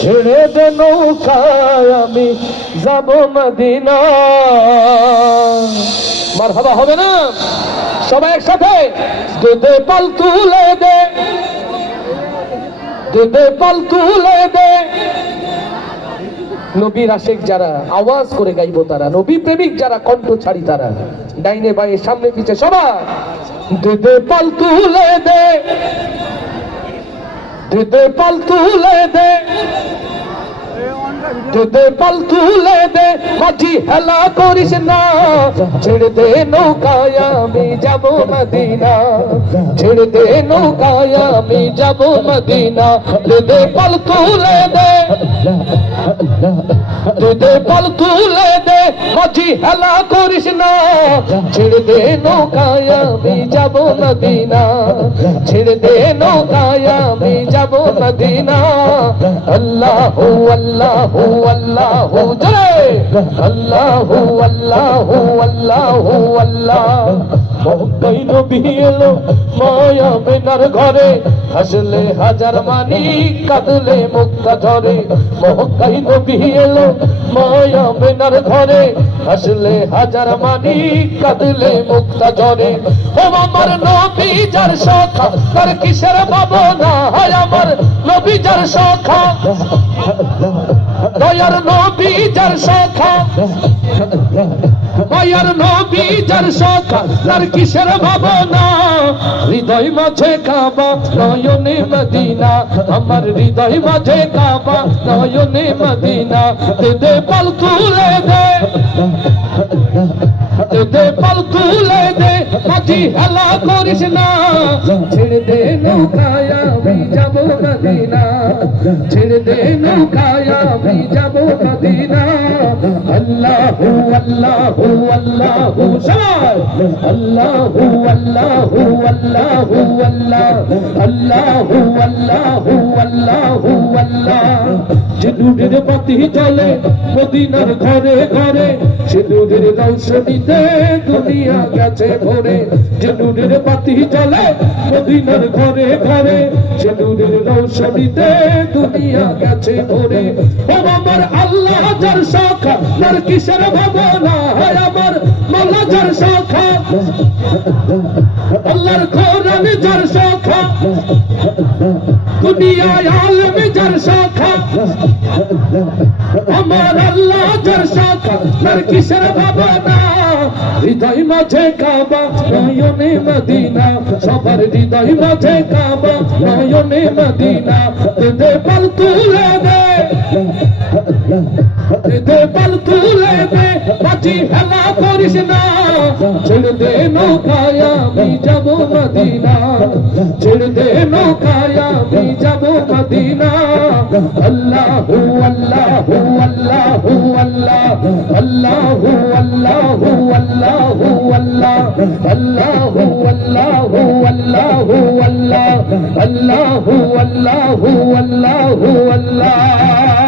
ছেড়ে দে নৌকায় আমি যাব মদিনা। মারহাবা হবে না? সবাই একসাথে দে দে পাল তুলে দে, দে দে পাল তুলে দে। নবীর আশিক যারা আওয়াজ করে গাইবো তারা, নবী প্রেমিক যারা কণ্ঠ ছাড়ি তারা, ডাইনে বাঁয়ে সামনে পিছে সবাই দে দে পাল তুলে দে, দে দে পাল তুলে দে, দে দে পাল তুলে দে। মাঝি হেলা করিস না, ছেড়ে দে নৌকায় আমি যাব মদিনা, ছেড়ে দে নৌকায় আমি যাব মদিনা। দে দে পাল তুলে দে, দে দে পাল তুলে দে। মাঝি হেলা করিস না, ছেড়ে দে নৌকায় আমি যাব মদিনা, ছেড়ে দে নৌকায় আমি যাব মদিনা। আল্লাহু আল্লাহু আল্লাহু জয়, আল্লাহু আল্লাহু আল্লাহু আল্লাহ। মক্কায় নবী এলো মায়া বেনার ঘরে, হাসলে হাজার মানি কাঁদলে মুক্তা ঝরে। মক্কায় নবী এলো মায়া বেনার ঘরে, হাসলে হাজার মানি কাঁদলে মুক্তা ঝরে। ও আমার নবী যার সখা, তার কিসের ভাবনা, হায় আমার নবী যার সখা, দয়ার নবী যার সখা, মায়ার নবী যার সখা, তার কিসের ভাবনা। হৃদয় মাঝে কাবা নয়নে মদিনা, আমার হৃদয় মাঝে কাবা নয়নে মদিনা। দে দে পাল তুলে দে, দে দে পাল তুলে দে। মাঝি হেলা করিস না, ছেড়ে দে নৌকায় আমি যাব মদিনা, ছেড়ে দে নৌকায় আমি যাব মদিনা। আল্লাহু আল্লাহু আল্লাহু সবাই আল্লাহু আল্লাহু আল্লাহু আল্লাহ, আল্লাহু আল্লাহু আল্লাহু আল্লাহ। সিঁদুরের বাতি জ্বলে মদিনার ঘরে ঘরে, সিঁদুরের রৌশনীতে দুনিয়া গেছে ভরে। সিঁদুরের বাতি জ্বলে মদিনার ঘরে ঘরে, সিঁদুরের রৌশনীতে দুনিয়া গেছে ভরে। ও আমার আল্লাহ যার সখা, তার কিসের ভাবনা, হয় আমার মাওলা যার সখা, আল্লাহর কোরআন যার সখা, দুনিয়ায় আলেম যার সখা। আমার আল্লাহ যার সখা, তার কিসের ভাবনা। হৃদয় মাঝে কাবা নয়নে মদিনা, সবার হৃদয় মাঝে কাবা নয়নে মদিনা। দে দে পাল তুলে দে, দে দে পাল তুলে দে। মাঝি হেলা করিস না, ছেড়ে দে নৌকায় আমি যাব মদিনা, ছেড়ে দে নৌকায় আমি যাব মদিনা। আল্লাহু আল্লাহু আল্লাহু আল্লাহ, আল্লাহু আল্লাহু আল্লাহু আল্লাহ, আল্লাহু আল্লাহু আল্লাহু আল্লাহ, আল্লাহু আল্লাহু আল্লাহু আল্লাহ।